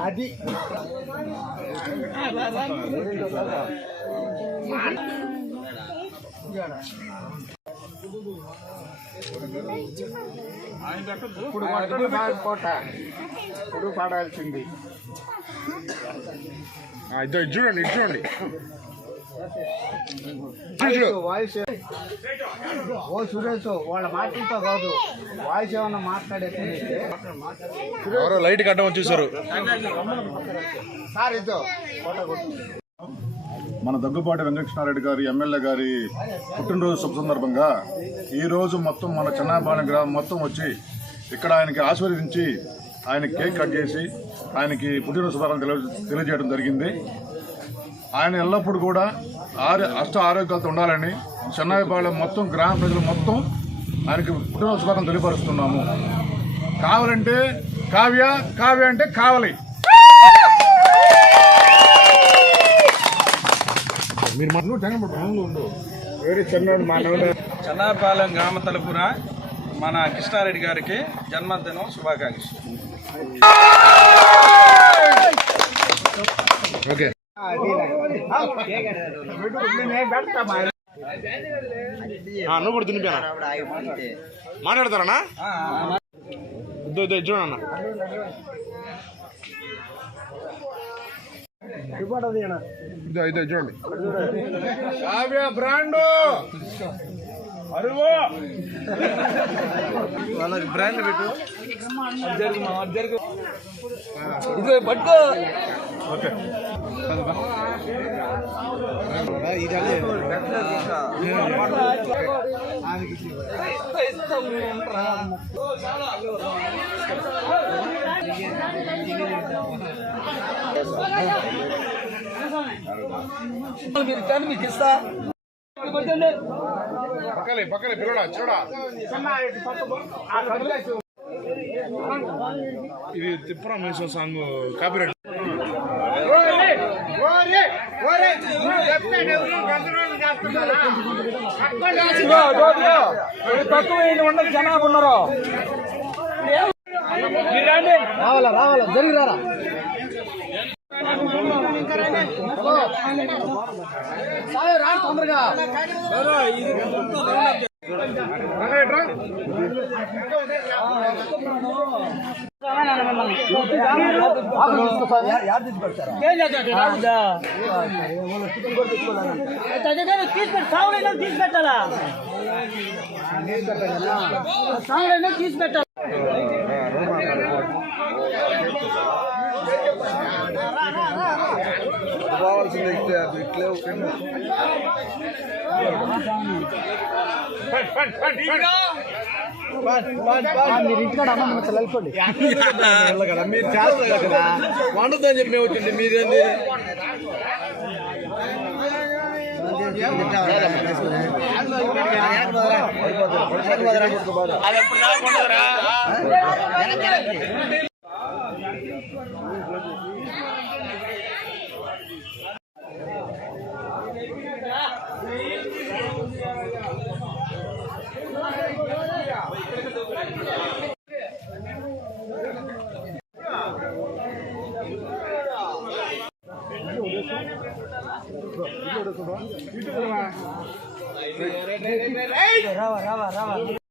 అది ఇప్పుడు పాడాల్సింది చూడండి చూడండి వాయిస్ ఓ సురేష్ వాళ్ళ మాటలతో కాదు వాయిస్ ఏమన్నా మాట్లాడేది లైట్ కట్టమని చూసారు సార్ ఇదో మన దగ్గుబాటి వెంకటకృష్ణారెడ్డి గారి ఎమ్మెల్యే గారి పుట్టినరోజు శుభ సందర్భంగా ఈరోజు మొత్తం మన చెన్నాపాలెం గ్రామం మొత్తం వచ్చి ఇక్కడ ఆయనకి ఆశీర్వదించి ఆయన కేక్ కట్ చేసి ఆయనకి పుట్టినరోజు శుభాకాంక్షలు తెలియజేయడం జరిగింది. ఆయన ఎల్లప్పుడూ కూడా అష్ట ఆరోగ్యాలతో ఉండాలని చెన్నాపాలెం మొత్తం గ్రామ ప్రజలు మొత్తం ఆయనకి పుట్టినరోజు శుభాకాంక్షలు తెలియపరుస్తున్నాము. కావాలంటే కావ్య, కావ్య అంటే కావాలి. చెన్నాపాలెం గ్రామ తరపున మన కృష్ణారెడ్డి గారికి జన్మదినం శుభాకాంక్షలు. ఓకే నువ్వు కూడా తినిపోయా మాట్లాడతారన్నా చూడన్నా ఇదే చూడండి కావ్య బ్రాండ్ అరువు వాళ్ళకి బ్రాండ్ పెట్టు ఇదిగో పట్టుకో. ఓకే మీకు ఇస్తా పక్కలే పిల్లడా చూడా ఇది తిప్పరా మేసో సాంగ్ కాపీరైట్. తక్కువ జనాభా ఉన్నారు. రావాలా జరిగిరారా తొందరగా తీసుకెట్టాలా తీసుకెట్టాలి. పోవాల్సింది ఇట్లే మీరు ఇంటికాడ అమ్మ వెళ్ళిపోండి కదా మీరు చేస్తారు కదా వండుతుందని చెప్పి వచ్చింది మీరేంది రావా